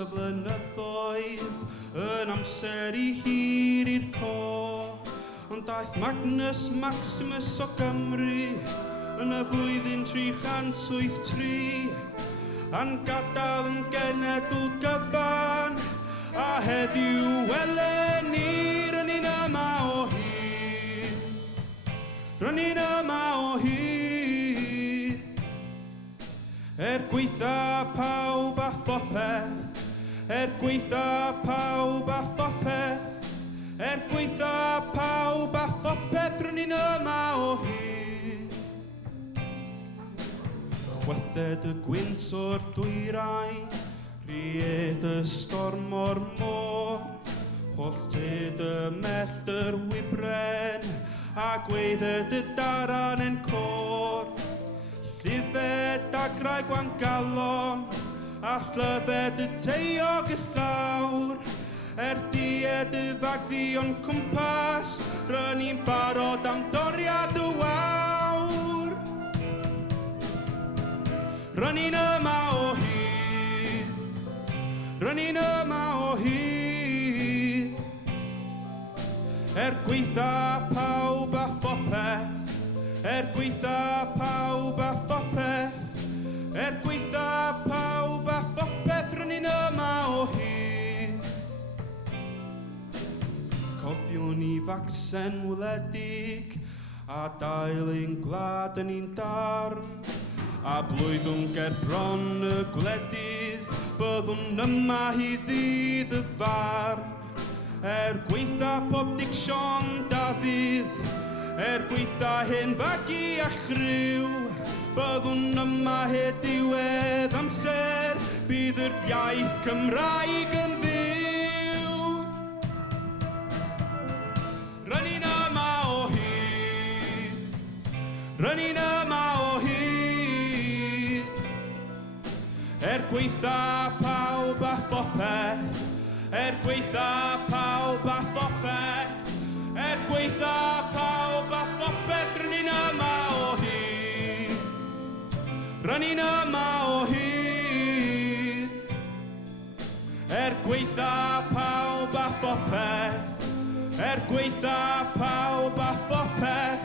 o flynyddoedd yn amser I hir i'r cor. Ond daeth Magnus Maximus o Gymru yn y flwyddyn 383 a'n gadael yn genedl gyfan a heddiw welen ni'r yn un yma o hyd. Ryni'n yma o hyd. Gweitha pawb a phopeth, gweitha pawb a phopeth, gweitha pawb a phopeth, ryni'n yma o hyd. Chwythed y gwynt o'r dwyrain, ried y storm o'r môr, holltyd y mellter wybren, a gweithed y daran yn cor. Llyfed a graig wan galon, a llyfed y teiog y llawr. Died y fagddion cwmpas, ryni'n barod am doriad y wawr. Ryni'n yma o hyd, ryni'n yma o hyd. Gweitha pawb a phopeth, gweitha pawb a phopeth, gweitha pawb a phopeth, ryni'n yma o hyd. Cofiwn I facsen wledig, a dail ein gwlad yn un darn, a blwyddwn ger bron y gwledydd, byddwn yma I ddydd y farn. Gweitha pob dicsiwn Dafydd, gweitha hyn fagu a chryw, byddwn yma hyd diwedd amser, bydd yr iaith Cymraeg yn fyw. Ryni'n yma o hyd, ryni'n yma o hyd. Gweitha pawb a phopeth, gweitha pawb a phopeth, gweitha pawb a phopeth, ryni'n yma o hyd. Ryni'n yma o hyd. Gweitha pawb a phopeth, gweitha pawb a phopeth,